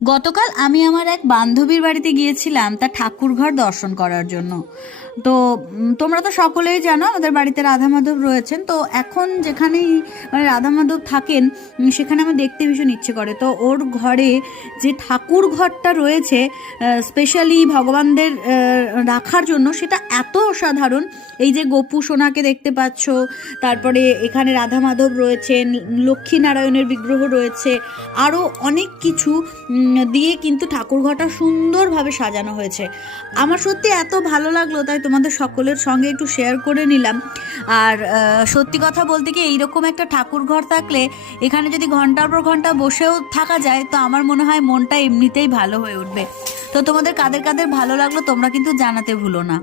গতকাল আমি আমার এক বান্ধবীর বাড়িতে গিয়েছিলাম তার ঠাকুরঘর দর্শন করার জন্য। তো তোমরা তো সকলেই জানো আমাদের বাড়িতে রাধা মাধব রয়েছেন। তো এখন যেখানেই মানে রাধা মাধব থাকেন, সেখানে আমার দেখতে ভীষণ ইচ্ছে করে। তো ওর ঘরে যে ঠাকুর ঘরটা রয়েছে স্পেশালি ভগবানদের রাখার জন্য, সেটা এত অসাধারণ। এই যে গোপু সোনাকে দেখতে পাচ্ছ, তারপরে এখানে রাধা মাধব রয়েছেন, লক্ষ্মীনারায়ণের বিগ্রহ রয়েছে, আরও অনেক কিছু দিয়ে কিন্তু ঠাকুরঘরটা সুন্দরভাবে সাজানো হয়েছে। আমার সত্যি এত ভালো লাগলো, তাই তোমাদের সকলের সঙ্গে একটু শেয়ার করে নিলাম। আর সত্যি কথা বলতে কি, এইরকম একটা ঠাকুরঘর থাকলে এখানে যদি ঘন্টার পর ঘন্টা বসেও থাকা যায়, তো আমার মনে হয় মনটা এমনিতেই ভালো হয়ে উঠবে। তো তোমাদের কাদের কাদের ভালো লাগলো তোমরা কিন্তু জানাতে ভুলো না।